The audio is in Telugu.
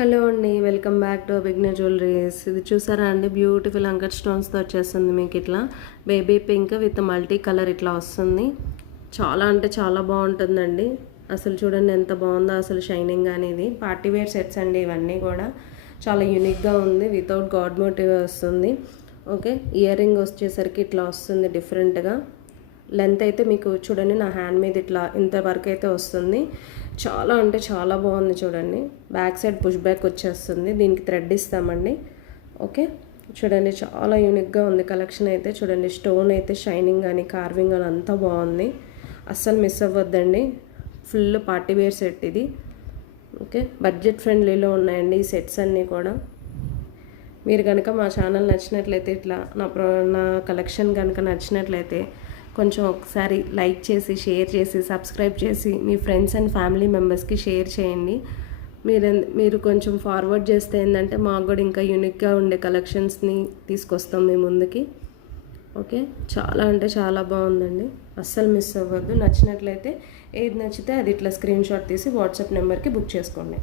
హలో అండి, welcome back to beginner jewelleries. ఇది చూసారా అండి, బ్యూటిఫుల్ అంకర్ స్టోన్స్తో వచ్చేస్తుంది. మీకు ఇట్లా baby pink with multi colour ఇట్లా వస్తుంది. చాలా అంటే చాలా బాగుంటుందండి. అసలు చూడండి ఎంత బాగుందో, అసలు షైనింగ్ అనేది. పార్టీ వేర్ సెట్స్ అండి ఇవన్నీ కూడా. చాలా యూనిక్గా ఉంది. వితౌట్ గాడ్ మోటివ్ వస్తుంది. ఓకే, ఇయర్ రింగ్ వచ్చేసరికి ఇట్లా వస్తుంది డిఫరెంట్గా. లెంత్ అయితే మీకు చూడండి, నా హ్యాండ్ మీద ఇట్లా ఇంతవరకు అయితే వస్తుంది. చాలా అంటే చాలా బాగుంది చూడండి. బ్యాక్ సైడ్ పుష్ బ్యాక్ వచ్చేస్తుంది. దీనికి థ్రెడ్ ఇస్తామండి. ఓకే, చూడండి చాలా యూనిక్గా ఉంది కలెక్షన్ అయితే. చూడండి, స్టోన్ అయితే షైనింగ్ కానీ కార్వింగ్ కానీ అంతా బాగుంది. అస్సలు మిస్ అవ్వద్దండి. ఫుల్ పార్టీ వేర్ సెట్ ఇది. ఓకే, బడ్జెట్ ఫ్రెండ్లీలో ఉన్నాయండి ఈ సెట్స్ అన్నీ కూడా. మీరు కనుక మా ఛానల్ నచ్చినట్లయితే, ఇట్లా నా కలెక్షన్ కనుక నచ్చినట్లయితే కొంచెం ఒకసారి లైక్ చేసి, షేర్ చేసి, సబ్స్క్రైబ్ చేసి మీ ఫ్రెండ్స్ అండ్ ఫ్యామిలీ మెంబర్స్కి షేర్ చేయండి. మీరు కొంచెం ఫార్వర్డ్ చేస్తే ఏంటంటే మాకు కూడా ఇంకా యూనిక్గా ఉండే కలెక్షన్స్ని తీసుకొస్తాం మీ ముందుకి. ఓకే, చాలా అంటే చాలా బాగుందండి. అస్సలు మిస్ అవ్వద్దు. నచ్చినట్లయితే ఏది నచ్చితే అది ఇట్లా స్క్రీన్ షాట్ తీసి వాట్సాప్ నెంబర్కి బుక్ చేసుకోండి.